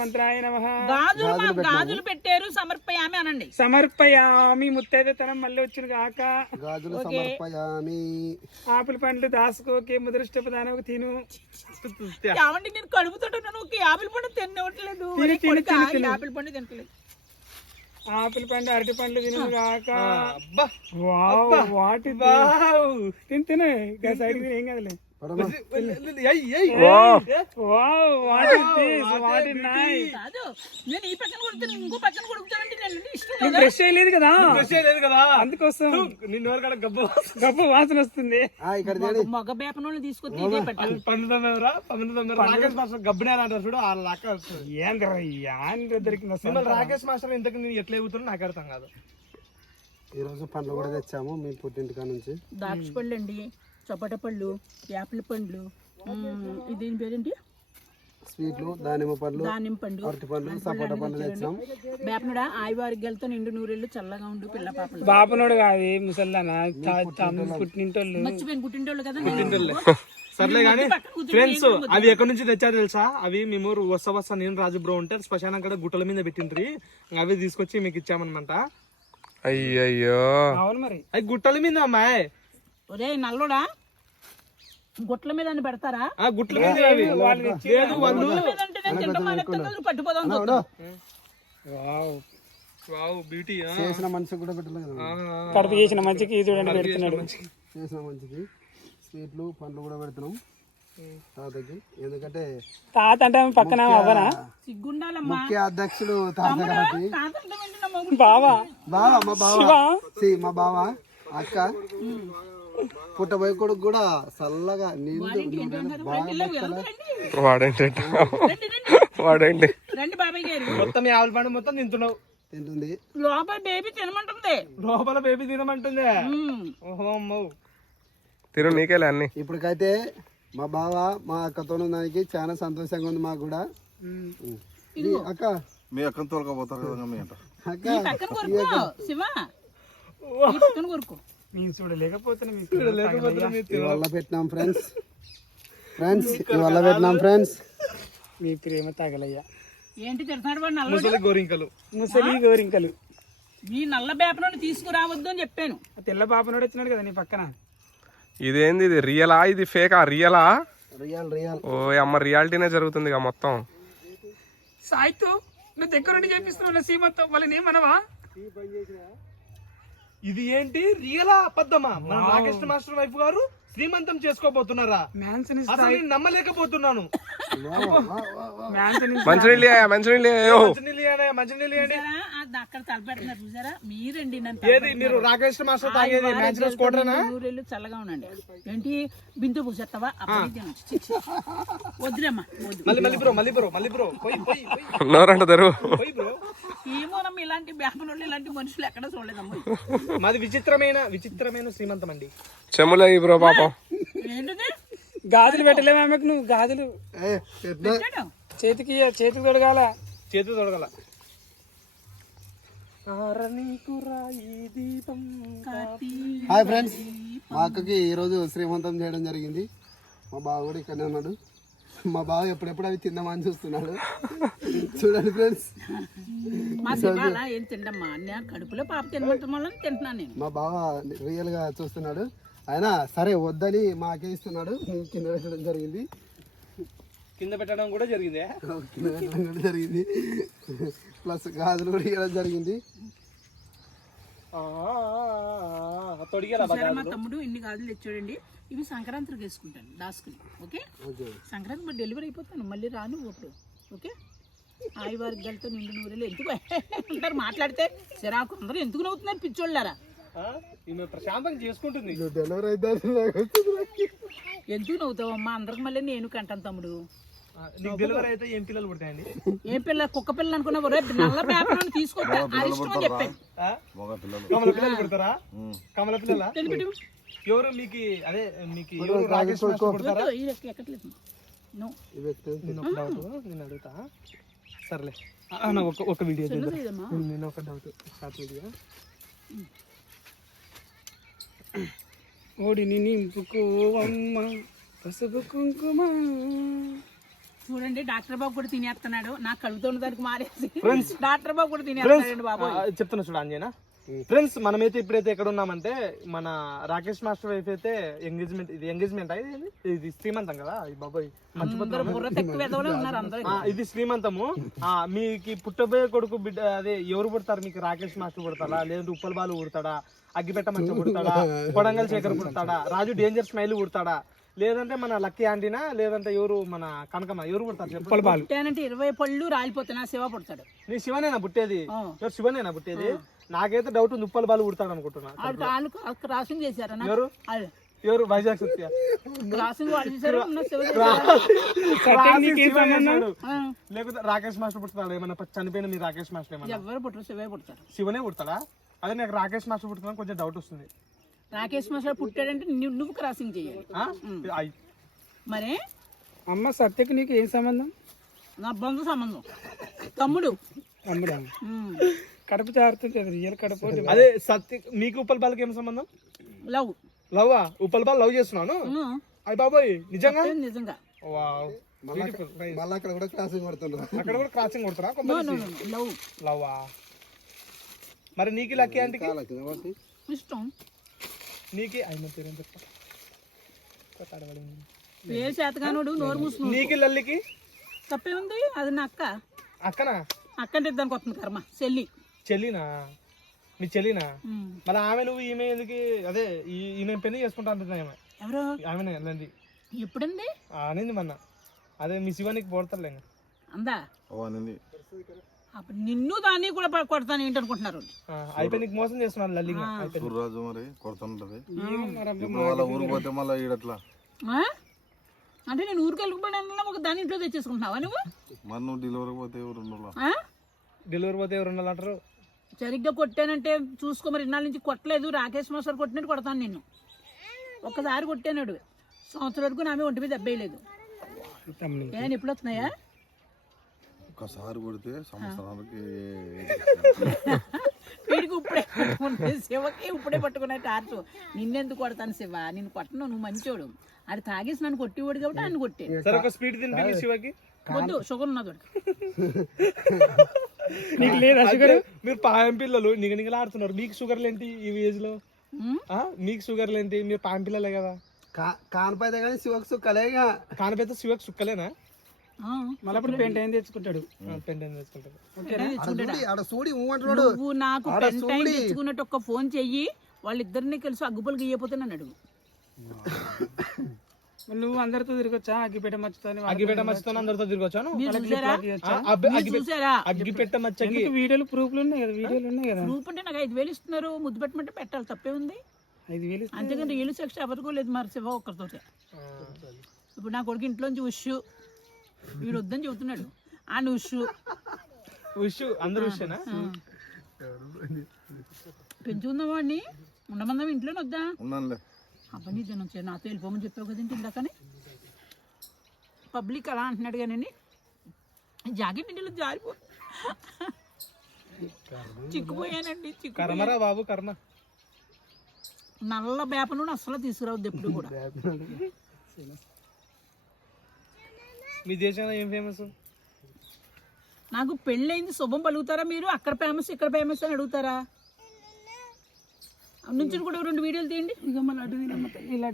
మంత్రాయ నమ. గాజులు గాజులు పెట్టారు సమర్పయామి అనండి. సమర్పయామి ముత్తైదతనం మళ్ళీ వచ్చిన కాక గాజులు సమర్పయామి. ఆపిల్ పండ్లు దాసుకోకే ముదృష్ట ప్రధానం తిను. ఏమండి నేను కడుపుతుంటున్నాను ఒక యాపిల్ పండు తినవట్లేదు ఒరే తిను, కొడుకా, తిను, తిను. యాపిల్ పండు తినట్లేదు. ఆపిల్ పండు అరటి పండ్లు తిను కాక అబ్బా. వావ్ వాటి తిను తిను. తిను, ఏం కదలే. నైస్? కాదు నేను ఈ పక్కన కొడుతాను ఇంకో పక్కన కొడుకుతానంటే నేను ఇష్టం నువ్వు లేదా బ్రష్ చేయలేదు కదా. అందుకోసం. నిన్ను గబ్బు వాసన. వస్తుంది. ఆ, ఇక్కడ చేయండి మగ బేపనోళ్ళు తీసుకొచ్చి రాకేష్ మాస్టర్ గబ్బినే అంటారు చూడు ఆ లక్క వస్తుంది. ఏంద్రా మిమ్మల్ని రాకేష్ మాస్టర్ ఇంతకు నేను ఎట్లా ఎగుతున్నా నాకు అర్థం కాదు. ఈ రోజు పండ్లు కూడా తెచ్చాము మీ పుట్టింటికా నుంచి. అండి చపట పళ్ళు యాపిల్ పండ్లు. దీని పేరేంటి? స్వీట్లు దానిమ్మ పండ్లు దానిమ్మ పండు. అరటి పండ్లు సపోటా పండ్లు తెచ్చాం. బేపనుడా ఆయువారిగ్గలతో నిండు నూరేళ్ళు చల్లగా ఉండు పిల్ల పాపలు. బాపనోడు కాదు ముసల్దానా? పుట్టినింటోళ్ళు మర్చిపోయిన పుట్టింటోళ్ళు కదా నేను. సర్లే కానీ ఫ్రెండ్స్ అవి ఎక్కడి నుంచి తెచ్చా తెలుసా? అవి మేము వస్తా వస్తా నేను రాజు బ్రో ఉంటే శ్మశానం కూడా గుట్టల మీద పెట్టిండ్రి. అవి తీసుకొచ్చి మీకు ఇచ్చామన్నమాట. అయ్యయ్యో. అవును మరి అవి గుట్టల మీద అమ్మాయి. ఒరే నల్లోడా. గుట్ల మీద అని పెడతారా? ఆ గుట్టల మీద అవి లేదు వాళ్ళు గుట్ల మీద బ్యూటీ చేసిన మనిషికి కూడా పెట్టలేదు కడుపు చేసిన మంచికి చూడండి పెడుతున్నాడు. చేసిన మనిషికి స్వీట్లు పండ్లు కూడా పెడుతున్నాం. తాతకి. ఎందుకంటే తాత అంటే పక్కన అవ్వనా? సిగ్గుండాలమ్మా. ముఖ్య అధ్యక్షుడు తాత. బావా? బావా మా బావ. మా బావ అక్క. పుట్టబోయే కొడుకు కూడా చల్లగా నీళ్ళు వాడేంటి. వాడేంటి రండి బాబాయ్ గారు. మొత్తం యాభై పండు మొత్తం తింటున్నావు. తింటుంది. లోపల బేబీ తినమంటుంది. లోపల బేబీ తినమంటుంది. మ్మ్. ఓహో అమ్మో. తిను నీకేలే అన్ని. ఇప్పటికైతే మా బావ మా అక్కతో ఉన్నదానికి చాలా సంతోషంగా ఉంది మాకు కూడా. ఇది అక్క? మీ అక్కని తోలుకపోతారు కదా మీ అంట అక్క? శివ. కొరుకో. నేను చూడలేకపోతే ఇవాళ పెట్టినాం ఫ్రెండ్స్. ఫ్రెండ్స్ ఇవాళ పెట్టినాం ఫ్రెండ్స్. మీ ప్రేమ తగలయ్యా. ఏంటి నల్ల ముసలి గోరింకలు. ముసలి గోరింకలు. ఈ నల్ల బేపనోని తీసుకురావద్దు అని చెప్పాను. తెల్ల పాపనోడు వచ్చినాడు కదా నీ పక్కన. ఇదేంది ఇది? రియలా? ఇది ఫేకా? రియలా? Real real. ఓ అమ్మ రియాలిటీనే జరుగుతుంది ఇక మొత్తం. సాయితు నువ్వు దగ్గరుండి చేపిస్తున్నావు సీమతో. వాళ్ళని ఏమనవా? ఇది ఏంటి? రియలా అబద్ధమా? మన రాకేష్ మాస్టర్ వైఫ్ గారు శ్రీమంతం చేసుకోబోతున్నారా? అసలు నేను నమ్మలేకపోతున్నాను. మంచినీళ్ళు మంచినీళ్ళు మంచినీళ్ళు అక్కడ తలపెడుతున్నారు చూసారా? మీరండి ఏది? మీరు రాకేష్ మాస్టర్ తాగేది మ్యాచ్ స్కోటరేనా నూరేళ్ళు చల్లగా ఉండండి. ఏంటి? బిందు పూసేస్తావా. వద్దులేమ్మా మళ్ళీ మళ్ళీ బ్రో మళ్ళీ బ్రో మళ్ళీ బ్రో. పోయి పోయి పోయి. నోరంట తెరువు. పోయి బ్రో. ఏమోనమ్మ ఇలాంటి ఇలాంటి మనుషులు ఎక్కడ చూడలేదమ్మా. మాది విచిత్రమైన విచిత్రమైన శ్రీమంతం అండి చెమ్ములే ఈ బ్రో పాపం. గాజులు పెట్టలేవు ఆమెకు నువ్వు గాజులు. చేతికి చేతికి తొడగాల. చేతి తొడగల. హాయ్ ఫ్రెండ్స్ మా అక్కకి ఈరోజు శ్రీమంతం చేయడం జరిగింది. మా బావ కూడా ఇక్కడనే ఉన్నాడు. మా బావ ఎప్పుడెప్పుడు అవి తిందామని చూస్తున్నాడు. చూడండి ఫ్రెండ్స్. మా బావ రియల్గా చూస్తున్నాడు. ఆయన సరే వద్దని మాకే ఇస్తున్నాడు కింద పెట్టడం జరిగింది. కింద పెట్టడం కూడా జరిగిందే? కింద పెట్టడం కూడా జరిగింది. ప్లస్ గాజులు కూడా ఇవ్వడం జరిగింది. మా తమ్ముడు ఇన్ని గాజులు తెచ్చాడండి. ఇవి సంక్రాంతికి వేసుకుంటాను దాసుకుని ఓకే? సంక్రాంతి మరి డెలివరీ అయిపోతాను మళ్ళీ రాను అప్పుడు ఓకే? ఆయి వర్గాలతో నిండు నూరెలు ఎందుకు? అంటారు మాట్లాడితే సిరాకు అందరూ ఎందుకు నవ్వుతున్నారు పిచ్చోళ్ళారా? ఈమె ప్రశాంతంగా చేసుకుంటుంది. నువ్వు డెలివరీ అయితే నాకు వచ్చింది. ఎందుకు నవ్వుతావమ్మా అందరికి మళ్ళీ నేను కంటాను తమ్ముడు. ఆ, నీకు డెలివరీ అయితే ఏం పిల్లలు పుడతాయండి? ఏం పిల్ల? కుక్క పిల్ల అనుకున్నావు రేపు నల్ల పేపర్ తీసుకొస్తా. అది ఇష్టం అని చెప్పాను ఆ? మగ పిల్లలు కమల పిల్లలు పుడతారా? కమల పిల్లల? తెలిపిడు ఎవరు మీకు అదే మీకు ఎవరు రాకేష్ మాస్టర్ పుడతారా? ఎక్కట్లేదు. నేను అడుగుతా. సర్లే. ఒక ఒక వీడియో నేను ఒక డౌట్ షార్ట్ వీడియో ఓడిని నింపుకోవమ్మ పసుపు కుంకుమ. చూడండి డాక్టర్ బాబు కూడా తినేస్తున్నాడు. నాకు కలుగుతున్న దానికి మారేసి. డాక్టర్ బాబు కూడా ఫ్రెండ్స్ తినేస్తున్నాడండి బాబు చెప్తున్నా చూడ అంజనా ఫ్రెండ్స్ మనమైతే ఇప్పుడైతే ఎక్కడ ఉన్నామంటే మన రాకేష్ మాస్టర్ వైఫ్ అయితే ఎంగేజ్మెంట్ ఇది ఎంగేజ్మెంట్ ఇది ఇది శ్రీమంతం కదా? ఈ బాబాయ్. ఇది శ్రీమంతము. ఆ, మీకు పుట్టబోయే కొడుకు బిడ్డ అదే ఎవరు పుడతారు? మీకు రాకేష్ మాస్టర్ పుడతాడా? లేదంటే ఉప్పల్ బాలు పుడతాడా? అగ్గిపెట్ట మంచ పుడతాడా? కొడంగల్ శేఖర్ పుడతాడా? రాజు డేంజర్ స్మైల్ పుడతాడా? లేదంటే మన లక్కీ ఆంటీనా? లేదంటే ఎవరు మన కనకమ్మ? ఎవరు పుడతారు ఇరవై పళ్ళు రాలిపోతున్నా శివ పుడతాడు. నీ శివనేనా పుట్టేది? శివనేనా పుట్టేది? నాకైతే డౌట్ ఉంది ఉప్పల్ బాలు పుడతాడు అనుకుంటున్నా. క్రాసింగ్ చేశారు ఎవరు? అది. ఎవరు? వైజాగ్ సత్య. లేకపోతే రాకేష్ మాస్టర్ పుడతాడు? ఏమన్నా చనిపోయిన మీ రాకేష్ మాస్టర్ ఏమన్నా? ఎవ్వరు పుట్టరు శివే పుడతారు శివనే పుడతాడా? అదే నాకు రాకేష్ మాస్టర్ పుడుతున్నా కొంచెం డౌట్ వస్తుంది. రాకేష్ మాస్టర్ పుట్టాడంటే నువ్వు నువ్వు క్రాసింగ్ చేయాలి. మరే? అమ్మ సత్యకి నీకు ఏం సంబంధం? నా బంధు సంబంధం. తమ్ముడు. అమ్ముడా ఉమ్, కడుపు జారుతుంది అది రియల్ కడుపు అదే సత్య మీకు ఉప్పల్ బాలకి ఏం సంబంధం? లవ్. లవ్వా ఉప్పల్ బాల్ లవ్ చేస్తున్నాను? అయ్యి బాబాయ్ నిజంగా? ఏం నిజంగా. వావ్. మళ్ళీ అక్కడ కూడా క్లాసింగ్ కొడుతుండ్రు అక్కడ కూడా క్రాసింగ్ కొడతారా నో నో నో లవ్. లవ్వా? మరి నీకు లక్కీ ఆంటీకి? పట్టి. ఇష్టం. నీకి ఆయన పేరు ఏం చెప్తా ఏ చేతగానోడు నోరు మూసుకున్నాడు నీకి లల్లికి? తప్పే ఉంది? అది నా అక్క. అక్కనా? అక్క అంటే దానికి వస్తుంది కర్మ చెల్లి. చెల్లినా? మీ చెల్లినా? మరి ఆమె నువ్వు ఈమె ఎందుకు? అదే ఈ- ఈమె పెళ్ళి చేసుకుంటా అంటున్నా ఆమె ఎవరు? ఆమెనే వెళ్ళండి ఎప్పుడంది? అనింది మొన్న. అదే మీ శివానికి పోడతారులే. అందా? ఓ అనింది. అప్పుడు నిన్ను దాన్ని కూడా ప- కొడతాను ఏంటనుకుంటున్నారు? ఆ, అయిపోయి నీకు మోసం చేస్తున్నారు లల్లి ఇంకా. సూర్యరాజు మరి కొడుతుంటది. ఇప్పుడు వాళ్ళ ఊరికి పోతే మళ్ళీ ఈడట్లా? ఆ? అంటే నేను ఊరికి వెళ్ళిపోయినా ఒక దాని ఇంట్లో తెచ్చేసుకుంటున్నావా నువ్వు? మరి నువ్వు డెలివరీ పోతే ఎవరు ఉండాలా ఆ? డెలివరీ పోతే ఎవరు ఉండాలంటారు? సరిగ్గా కొట్టానంటే చూసుకో మరి ఇన్నాళ్ళ నుంచి కొట్టలేదు. రాకేష్ మాస్టర్ కొట్టినట్టు కొడతాను నిన్ను. ఒక్కసారి కొట్టానాడు. సంవత్సరం వరకు నామే ఒంటి మీద దెబ్బేయలేదు ఏమైనా ఎప్పుడు వస్తున్నాయా? ఒక్కసారి కొడితే సంవత్సరానికి వీడికి ఇప్పుడే పట్టుకునే శివకి ఇప్పుడే పట్టుకునే టార్చు. నిన్నెందుకు కొడతాను శివ? నిన్ను కొట్టను నువ్వు మంచోడు. అది తాగేసి నన్ను కొట్టేవాడు కాబట్టి నన్ను కొట్టాను సరే ఒక స్పీడ్ శివకి. వద్దు షుగర్ ఉన్నది. నీకు లేదా అంటే మీరు పాయం పిల్లలు నిగ నిగలాడుతున్నారు మీకు షుగర్లు ఏంటి ఈ ఏజ్లో? ఆ? మీకు షుగర్లు ఏంటి? మీరు పాయం పిల్లలే కదా. కా- కానపైతే కానీ శివకు సుక్కలేగా కానపైతే శివకి సుక్కలేనా. మళ్ళీ అప్పుడు పెయింట్ అయింది తెచ్చుకుంటాడు? పెంటెన్ తెచ్చుకుంటారు ఆడ చూడి ఆడ చూడి ఊ అంటున్నాడు నువ్వు నాకు ఆడ పెన్ టైం చూడి. తెచ్చుకున్నట్టు ఒక్క ఫోన్ చెయ్యి వాళ్ళిద్దరిని కలిసి అగ్గుపలు గీయపోతే నన్ను అడుగు. నువ్వు అందరితో తిరగొచ్చా? అగ్గిపేట మచ్చుతాని అగ్గిపెట్ట మచ్చతో అందరితో తిరిగొచ్చాను అగ్గిపెట్ట మచ్చకి వీడియోలు ప్రూఫ్లు ఉన్నాయి కదా? వీడియోలు ఉన్నాయి కదా? గ్రూప్ అంటే నాకు ఐదు వేలు ఇస్తున్నారు. ముద్దు పెట్టమంటే పెట్టాలి. తప్పే ఉంది. ఐదు వేలు అంతేగాని రియల్ సెక్స్ ఎవరికో లేదు మరి శివ ఒక్కరితో ఇప్పుడు నా కొడుకు ఇంట్లోంచి ఉష్. వీడు వద్దని చెబుతున్నాడు. ఆ ఉష్. ఉష్ అందరు ఉషేనా? పెంచుకుందాం వాడిని. ఉండమందాం ఇంట్లోనే వద్దా? ఉన్నానులే. అబ్బా నీ జనం నాతో వెళ్ళిపోమని చెప్పావు కదండి ఇందాకని పబ్లిక్ అలా అంటున్నాడు కానీ జాకెట్ ఇంటిలో జారిపో. చిక్కుపోయానండి చిక్కు కర్మరా బాబు కర్మ. నల్ల వేప నూనె అస్సలు తీసుకురావద్దు ఎప్పుడు కూడా. మీ దేశంలో ఏం ఫేమస్ నాకు పెళ్ళైంది శుభం పలుకుతారా మీరు? అక్కడ ఫేమస్ ఇక్కడ ఫేమస్ అని అడుగుతారా? నుంచి కూడా రెండు వీడియోలు తీయండి. ఇక మళ్ళీ అటు తినమ్మ ఇలా